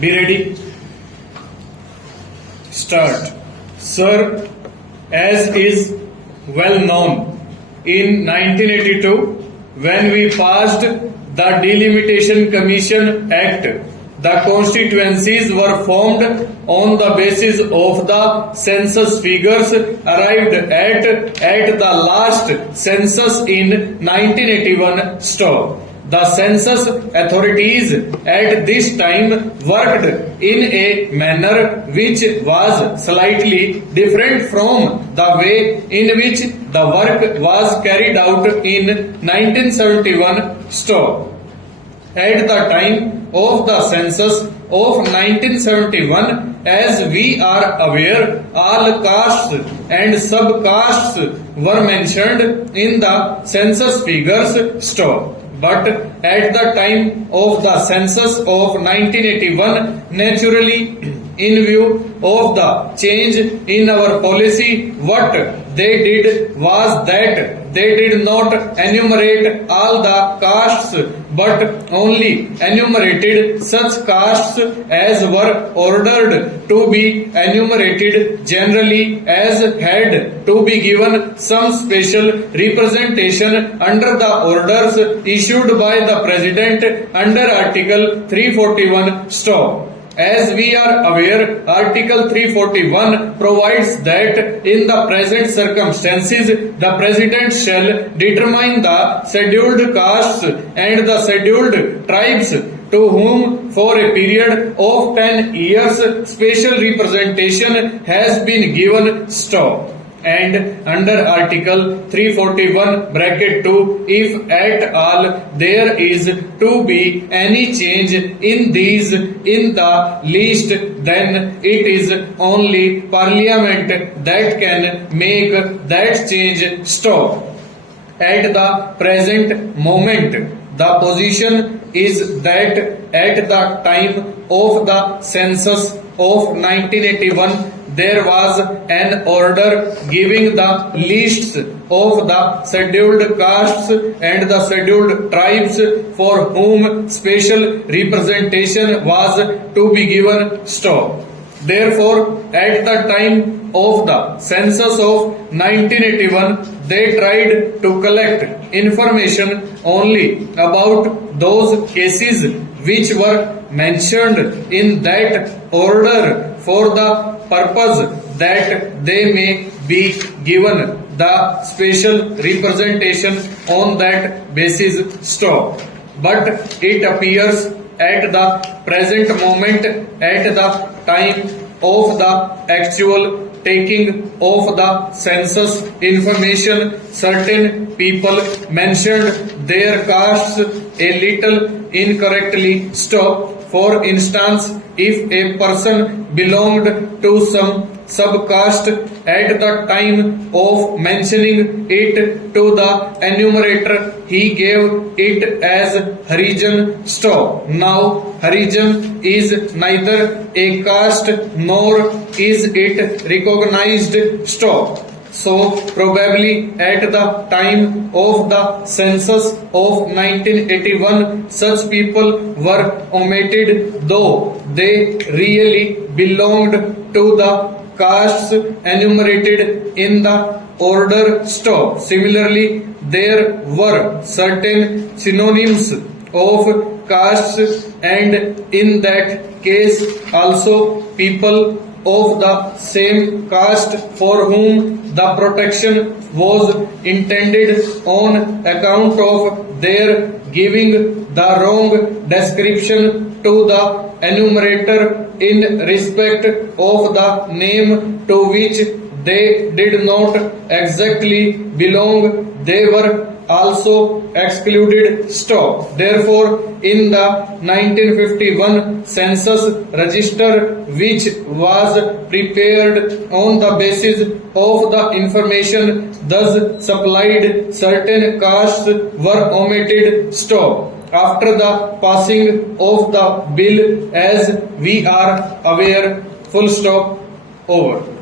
Be ready. Start. Sir, as is well known, in 1982, when we passed the Delimitation Commission Act, the constituencies were formed on the basis of the census figures arrived at the last census in 1981 stop. The census authorities at this time worked in a manner which was slightly different from the way in which the work was carried out in 1971 stop. At the time of the census of 1971, as we are aware, all castes and subcastes were mentioned in the census figures stop. But at the time of the census of 1981, naturally, in view of the change in our policy, what they did was that they did not enumerate all the castes but only enumerated such castes as were ordered to be enumerated generally, as had to be given some special representation under the orders issued by the President under Article 341 stop. As we are aware, Article 341 provides that in the present circumstances, the President shall determine the scheduled castes and the scheduled tribes to whom for a period of 10 years special representation has been given stop. And under Article 341 bracket 2, if at all there is to be any change in these in the least, then it is only Parliament that can make that change stop. At the present moment, the position is that at the time of the census of 1981, there was an order giving the lists of the scheduled castes and the scheduled tribes for whom special representation was to be given stop. Therefore, at the time of the census of 1981, they tried to collect information only about those cases which were mentioned in that order for the purpose that they may be given the special representation on that basis stop. But it appears at the present moment, at the time of the actual taking of the census information, certain people mentioned their castes a little incorrectly stop. For instance, if a person belonged to some subcaste at the time of mentioning it to the enumerator, he gave it as Harijan stop. Now, Harijan is neither a caste nor is it recognized stop. So, probably at the time of the census of 1981, such people were omitted, though they really belonged to the castes enumerated in the order stop. Similarly, there were certain synonyms of castes, and in that case also people of the same caste for whom the protection was intended on account of their giving the wrong description to the enumerator in respect of the name to which they did not exactly belong, they were also excluded stop. Therefore, in the 1951 census register, which was prepared on the basis of the information thus supplied, certain castes were omitted stop. After the passing of the bill, as we are aware, full stop, over.